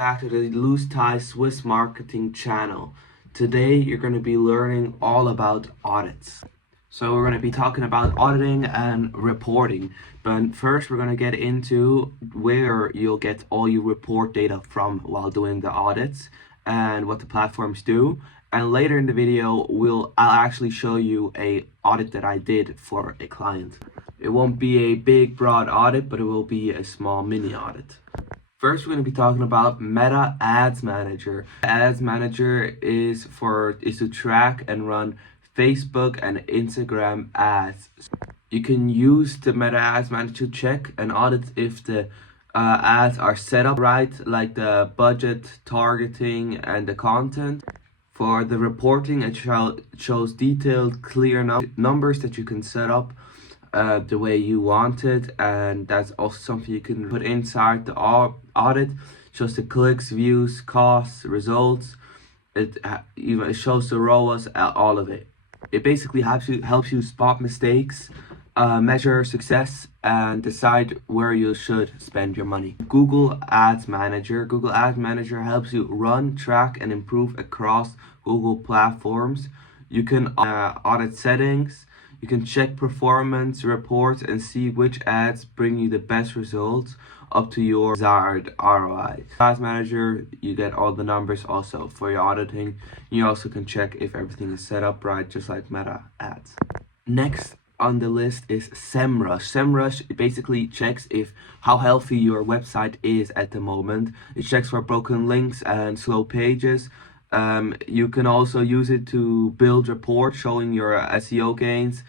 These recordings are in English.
back to the Loostiemarketing Swiss marketing channel. Today you're going to be learning all about audits. So we're going to be talking about auditing and reporting. But first we're going to get into where you'll get all your report data from while doing the audits and what the platforms do. And later in the video I'll actually show you a audit that I did for a client. It won't be a big broad audit, but it will be a small mini audit. First, we're going to be talking about Meta Ads Manager. Ads Manager is to track and run Facebook and Instagram ads. You can use the Meta Ads Manager to check and audit if the ads are set up right, like the budget, targeting, and the content. For the reporting, it shows detailed, clear numbers that you can set up the way you want it, and that's also something you can put inside the audit. Shows the clicks, views, costs, results. It shows the ROAS, all of it. It basically helps you spot mistakes, measure success, and decide where you should spend your money. Google Ads Manager. Google Ads Manager helps you run, track, and improve across Google platforms. You can audit settings. You can check performance reports and see which ads bring you the best results up to your desired ROI. Ads Manager, you get all the numbers also for your auditing. You also can check if everything is set up right, just like Meta Ads. Next on the list is SEMrush. SEMrush basically checks how healthy your website is at the moment. It checks for broken links and slow pages. You can also use it to build reports showing your SEO gains.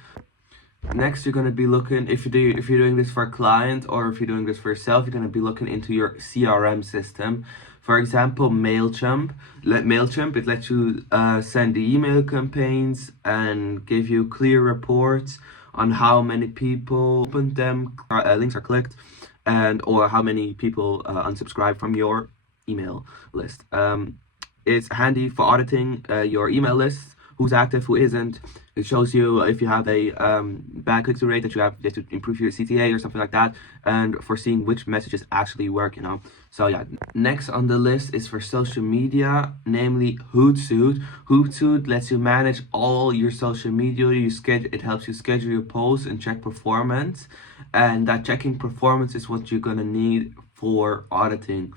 Next, you're going to be looking, if you're doing this for a client or if you're doing this for yourself, you're going to be looking into your CRM system. For example, MailChimp. It lets you send email campaigns and give you clear reports on how many people opened them, links are clicked, or how many people unsubscribe from your email list. It's handy for auditing your email lists, who's active, who isn't. It shows you if you have a bad click-through rate that you have to improve your CTA or something like that, and for seeing which messages actually work, So yeah, next on the list is for social media, namely Hootsuite. Hootsuite lets you manage all your social media. It helps you schedule your posts and check performance, and that checking performance is what you're gonna need for auditing.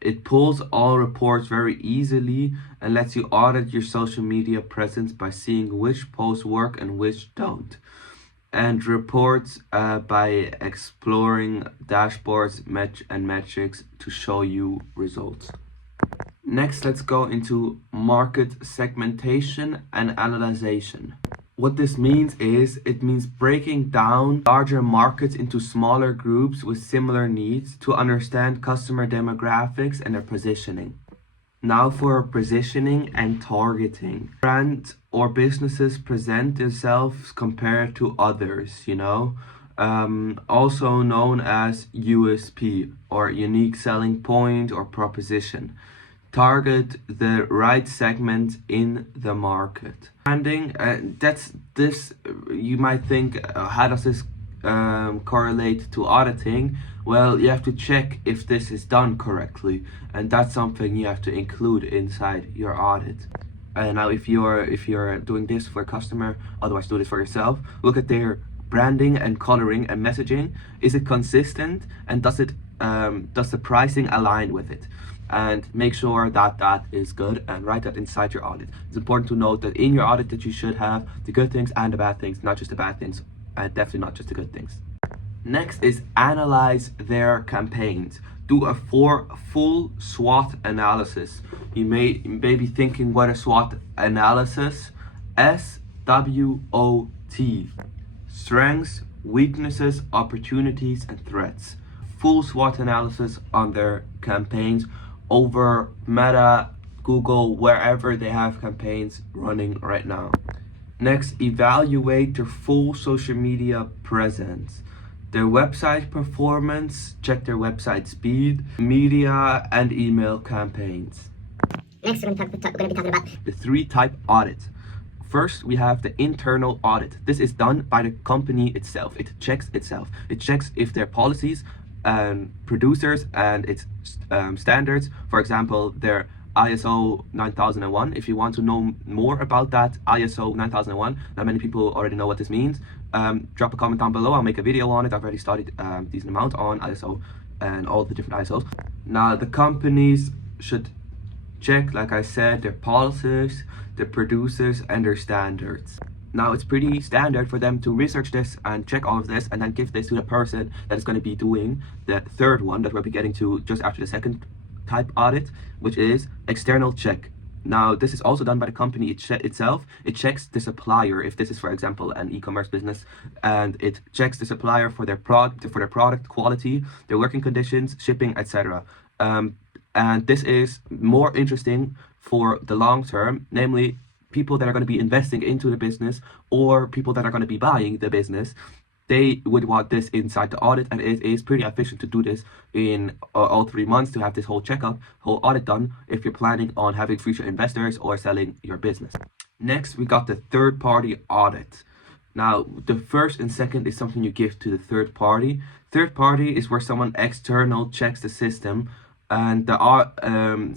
It pulls all reports very easily and lets you audit your social media presence by seeing which posts work and which don't. And reports by exploring dashboards and metrics to show you results. Next, let's go into market segmentation and analyzation. What this means is, it means breaking down larger markets into smaller groups with similar needs to understand customer demographics and their positioning. Now for positioning and targeting. Brands or businesses present themselves compared to others, also known as USP or unique selling point or proposition. Target the right segment in the market. Branding, you might think, how does this correlate to auditing? Well, you have to check if this is done correctly, and that's something you have to include inside your audit. Now if you're doing this for a customer, otherwise do this for yourself, look at their branding and coloring and messaging. Is it consistent, and does the pricing align with it? And make sure that is good, and write that inside your audit. It's important to note that in your audit that you should have the good things and the bad things, not just the bad things, and definitely not just the good things. Next is analyze their campaigns. Do a full SWOT analysis. You may be thinking, what a SWOT analysis? SWOT. Strengths, weaknesses, opportunities, and threats. Full SWOT analysis on their campaigns over Meta, Google, wherever they have campaigns running right now. Next, evaluate their full social media presence, their website performance, check their website speed, media and email campaigns. Next, we're going to be talking about the 3-type audits. First, we have the internal audit. This is done by the company itself. It checks itself. It checks if their policies producers and its standards. For example, their ISO 9001. If you want to know more about that ISO 9001, not many people already know what this means. Drop a comment down below. I'll make a video on it. I've already studied decent amount on ISO and all the different ISOs. Now the companies should check, like I said, their policies, their producers, and their standards. Now it's pretty standard for them to research this and check all of this and then give this to the person that is going to be doing the third one that we'll be getting to just after the second type audit, which is external check. Now this is also done by the company itself. It checks the supplier, if this is for example an e-commerce business, and it checks the supplier for their product quality, their working conditions, shipping, etc. And this is more interesting for the long term, namely people that are going to be investing into the business or people that are going to be buying the business. They would want this inside the audit, and it is pretty efficient to do this in all 3 months to have this whole checkup, whole audit done if you're planning on having future investors or selling your business. Next, we got the third party audit. Now, the first and second is something you give to the third party. Third party is where someone external checks the system, and the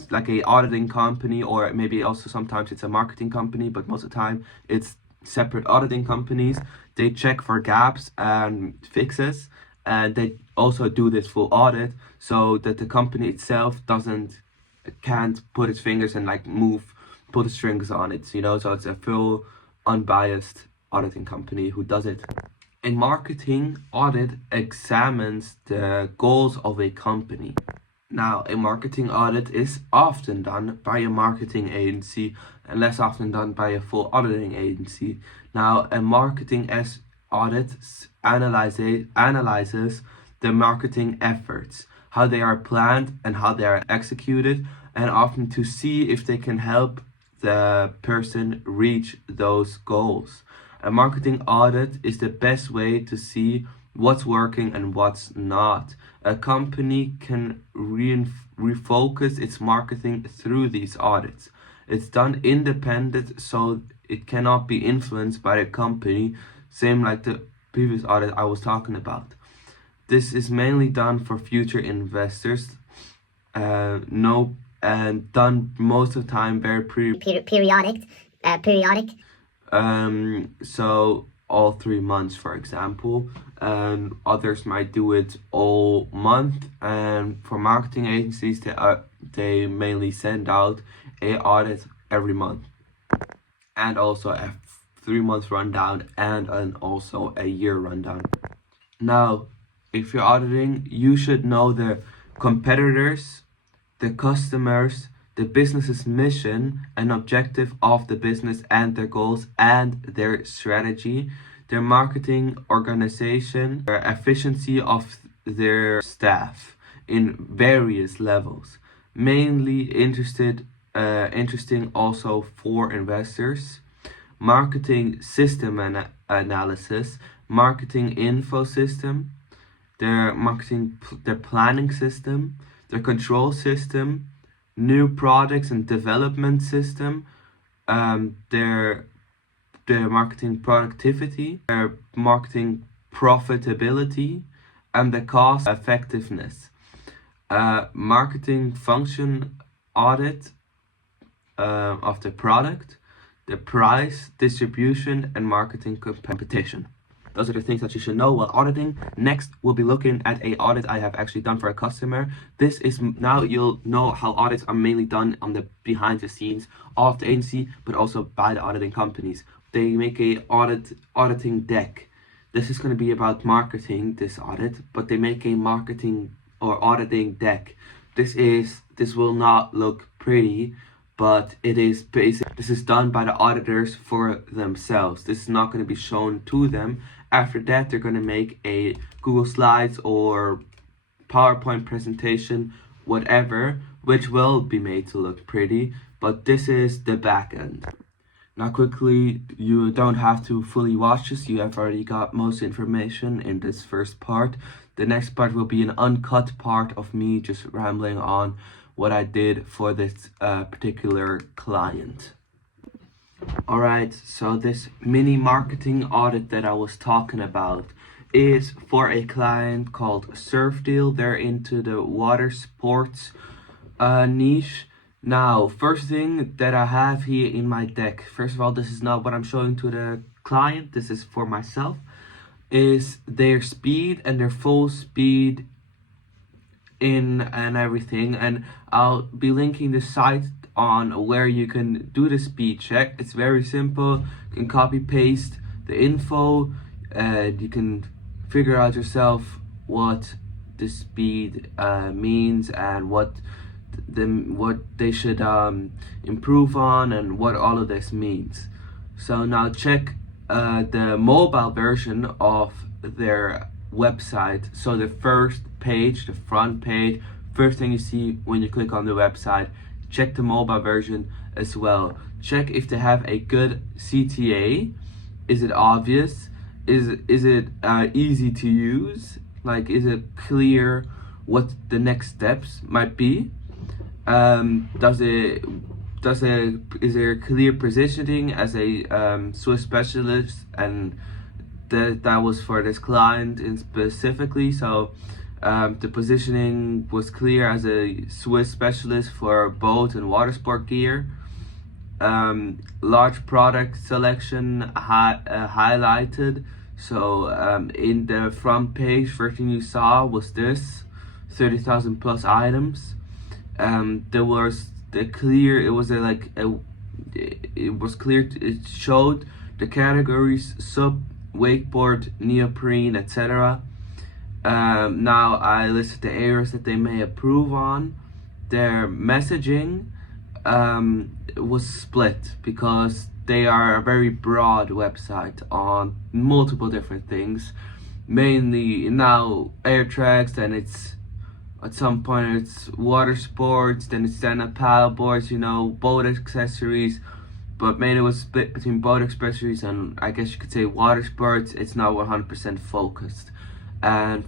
like a auditing company, or maybe also sometimes it's a marketing company, but most of the time it's separate auditing companies. They check for gaps and fixes, and they also do this full audit so that the company itself can't put its fingers and like pull the strings on it, you know. So it's a full unbiased auditing company who does it. A marketing audit examines the goals of a company. Now, a marketing audit is often done by a marketing agency and less often done by a full auditing agency. Now, a marketing audit analyzes the marketing efforts, how they are planned and how they are executed, and often to see if they can help the person reach those goals. A marketing audit is the best way to see what's working and what's not. A company can refocus its marketing through these audits. It's done independent, so it cannot be influenced by the company, same like the previous audit I was talking about. This is mainly done for future investors, and done most of the time very periodic. So all 3 months, for example, and others might do it all month. And for marketing agencies, they mainly send out a audit every month, and also a 3-month rundown and also a year rundown. Now, if you're auditing, you should know the competitors, the customers, the business's mission and objective of the business and their goals and their strategy, their marketing organization, their efficiency of their staff in various levels. Mainly interesting also for investors. Marketing system analysis, marketing info system, their planning system, their control system, new products and development system, their marketing productivity, their marketing profitability, and the cost effectiveness. Marketing function audit of the product, the price, distribution, and marketing competition. Those are the things that you should know while auditing. Next, we'll be looking at a audit I have actually done for a customer. This is, now you'll know how audits are mainly done on the behind the scenes of the agency, but also by the auditing companies. They make a auditing deck. This is going to be about marketing, this audit, but they make a marketing or auditing deck. This will not look pretty, but it is basic. This is done by the auditors for themselves. This is not going to be shown to them. After that, they're going to make a Google Slides or PowerPoint presentation, whatever, which will be made to look pretty, but this is the back end. Now quickly, you don't have to fully watch this. You have already got most information in this first part. The next part will be an uncut part of me just rambling on what I did for this particular client. Alright, so this mini marketing audit that I was talking about, is for a client called Surfdeal. They're into the water sports niche. Now, first thing that I have here in my deck, first of all, this is not what I'm showing to the client, this is for myself, is their speed and their full speed in and everything. And I'll be linking the site on where you can do the speed check. It's very simple. You can copy paste the info, you can figure out yourself what the speed means and what they should improve on and what all of this means. So now check the mobile version of their website. So the first page, the front page, first thing you see when you click on the website, check the mobile version as well. Check if they have a good CTA. Is it obvious? Is it easy to use? Like, is it clear what the next steps might be? Is there clear positioning as a Swiss specialist? And that was for this client in specifically. So the positioning was clear as a Swiss specialist for boat and water sport gear. Large product selection highlighted. So in the front page, first thing you saw was this 30,000 plus items. There was the clear. It was it was clear. It showed the categories: sub, wakeboard, neoprene, etc. Now I listed the areas that they may improve on. Their messaging was split because they are a very broad website on multiple different things. Mainly now air tracks, then it's at some point it's water sports, then it's stand-up paddle boards, boat accessories. But mainly it was split between boat accessories and I guess you could say water sports. It's not 100% focused. And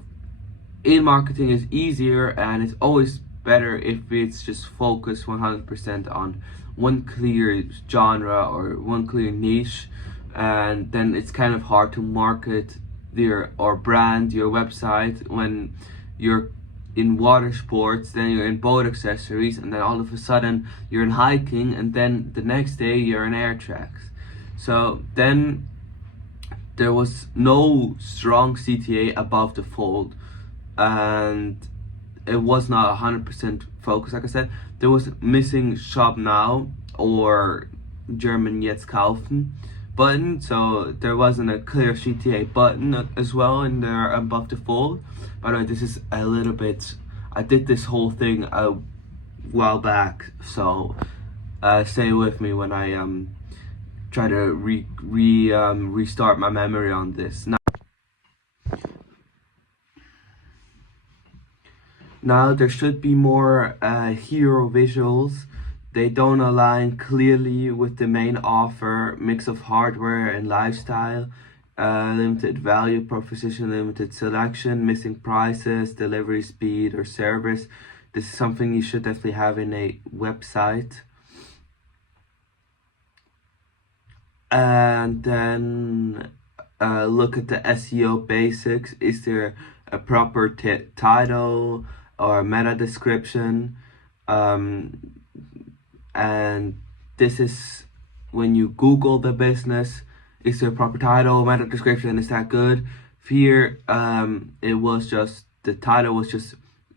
in marketing is easier and it's always better if it's just focused 100% on one clear genre or one clear niche, and then it's kind of hard to market or brand your website when you're in water sports, then you're in boat accessories, and then all of a sudden you're in hiking, and then the next day you're in air tracks. So then there was no strong CTA above the fold, and it was not 100% focused. Like I said, there was missing shop now or German jetzt kaufen button, so there wasn't a clear CTA button as well in there above the fold. By the way, this is a little bit, I did this whole thing a while back, so stay with me when I try to restart my memory on this. Now there should be more hero visuals. They don't align clearly with the main offer, mix of hardware and lifestyle, limited value proposition, limited selection, missing prices, delivery speed or service. This is something you should definitely have in a website. And then look at the SEO basics. Is there a proper title or meta description? And this is when you Google the business. Is there a proper title, meta description? Is that good? Here, it was just, the title was just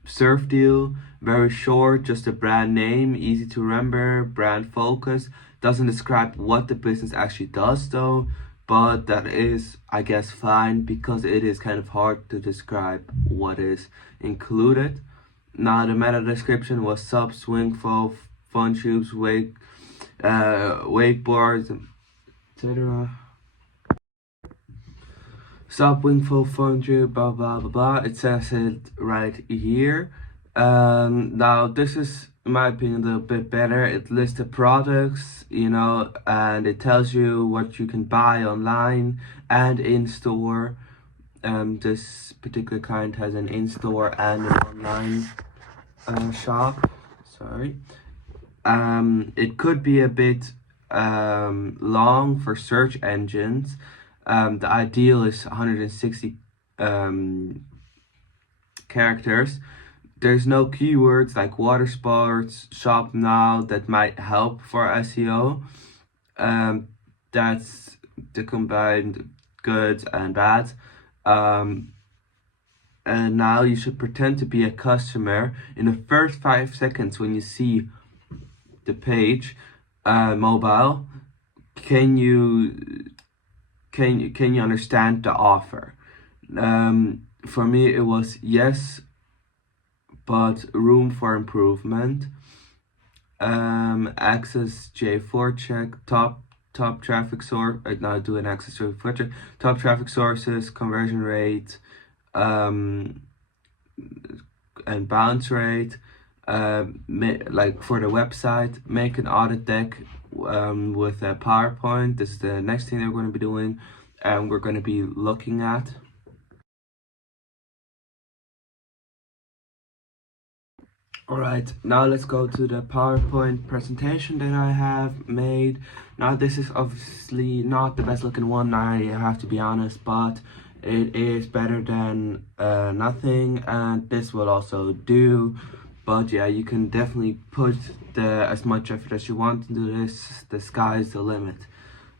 Surfdeal, very short, just a brand name, easy to remember, brand focus. Doesn't describe what the business actually does though, but that is, I guess, fine because it is kind of hard to describe what is included. Now the meta description was sub, swing, flow, fun tubes, wakeboards, etc. Sub, wing, flow, fun tube, blah blah blah blah. It says it right here. Now this is, in my opinion, a little bit better. It lists the products, and it tells you what you can buy online and in store. This particular kind has an in-store and an online shop. Sorry. It could be a bit long for search engines. The ideal is 160 characters. There's no keywords like water sports, shop now that might help for SEO. That's the combined good and bad. And now you should pretend to be a customer in the first 5 seconds when you see the page, mobile. Can you understand the offer? For me, it was yes, but room for improvement. Access J4 check, top traffic source. Now do an access J4 check, top traffic sources, conversion rate, and bounce rate. Like for the website, make an audit deck with a PowerPoint. This is the next thing that we're going to be doing, and we're going to be looking at. Alright, now let's go to the PowerPoint presentation that I have made. Now this is obviously not the best looking one, I have to be honest, but it is better than nothing, and this will also do. But yeah, you can definitely put as much effort as you want into this. The sky's the limit.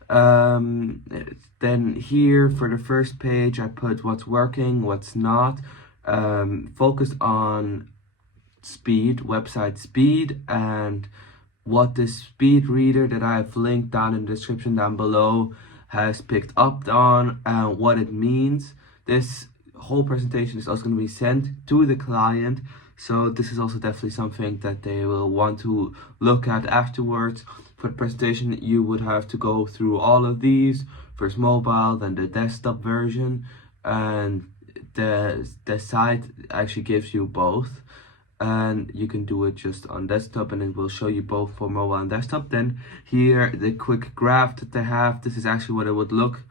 Then here for the first page, I put what's working, what's not. Focus on speed, website speed, and what the speed reader that I have linked down in the description down below has picked up on, and what it means. This whole presentation is also going to be sent to the client, so this is also definitely something that they will want to look at afterwards. For the presentation, you would have to go through all of these, first mobile, then the desktop version, and the site actually gives you both, and you can do it just on desktop, and it will show you both for mobile and desktop. Then here the quick graph that they have, this is actually what it would look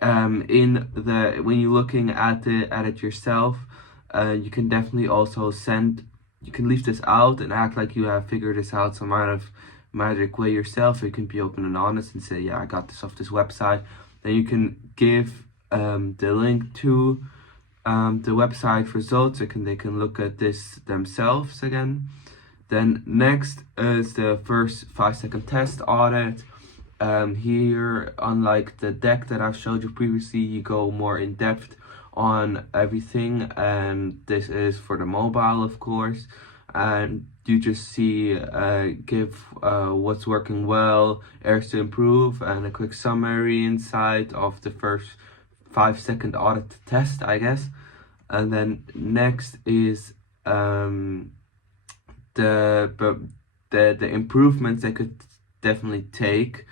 in the when you're looking at it yourself. You can definitely also you can leave this out and act like you have figured this out some kind of magic way yourself. You can be open and honest and say, yeah, I got this off this website. Then you can give the link to the website results. They can look at this themselves again. Then next is the first 5-second test audit. Here, unlike the deck that I showed you previously, you go more in depth on everything, and this is for the mobile, of course. And you just see give what's working well, areas to improve, and a quick summary inside of the first 5-second audit test, I guess. And then next is the improvements they could definitely take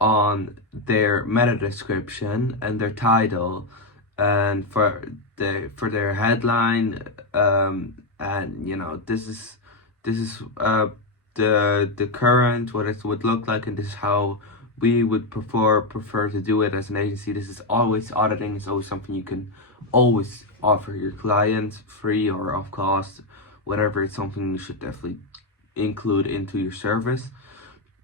on their meta description and their title, and for their headline, and you know, this is the current, what it would look like, and this is how we would prefer to do it as an agency. This is always auditing. It's always something you can always offer your clients, free or of cost, whatever. It's something you should definitely include into your service.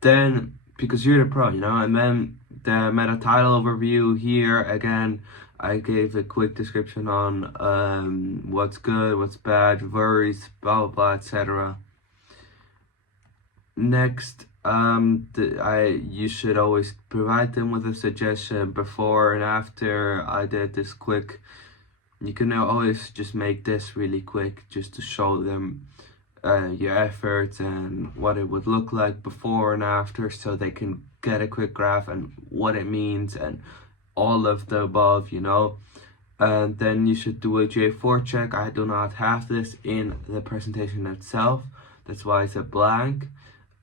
Then, because you're the pro, you know. And then the meta title overview here, again, I gave a quick description on what's good, what's bad, worries, blah blah blah, etc. Next, you should always provide them with a suggestion before and after I did this quick. You can always just make this really quick, just to show them your efforts and what it would look like before and after, so they can get a quick graph and what it means and all of the above, you know. And then you should do a J4 check. I do not have this in the presentation itself, that's why it's a blank.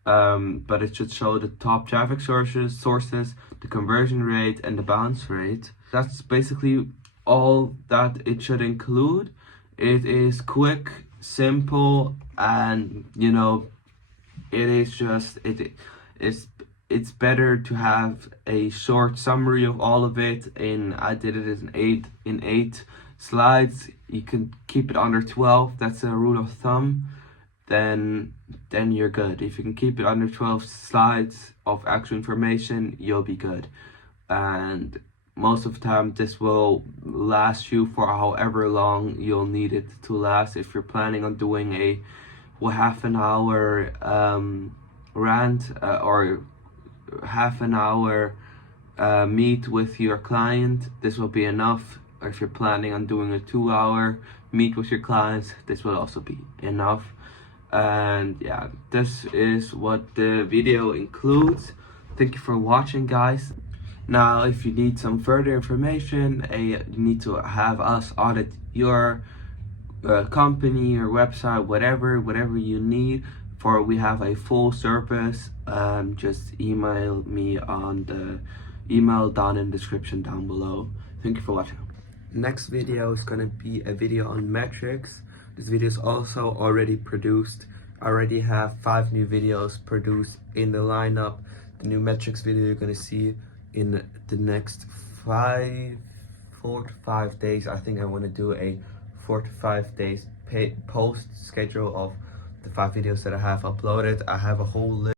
But it should show the top traffic sources, the conversion rate, and the bounce rate. That's basically all that it should include. It is quick, simple, and you know, it is just it's better to have a short summary of all of it. I did it in 8 slides. You can keep it under 12. That's a rule of thumb. Then you're good. If you can keep it under 12 slides of actual information, you'll be good. And Most of the time this will last you for however long you'll need it to last. If you're planning on doing a half an hour rant or half an hour meet with your client, this will be enough. Or if you're planning on doing a 2-hour meet with your clients, this will also be enough. And yeah, this is what the video includes. Thank you for watching, guys. Now, if you need some further information, you need to have us audit your company or website, whatever you need. For we have a full service. Just email me on the email down in the description down below. Thank you for watching. Next video is gonna be a video on metrics. This video is also already produced. I already have 5 new videos produced in the lineup. The new metrics video you're gonna see in the next 4 to 5 days. I think I want to do a 4 to 5 days post schedule of the 5 videos that I have uploaded. I have a whole list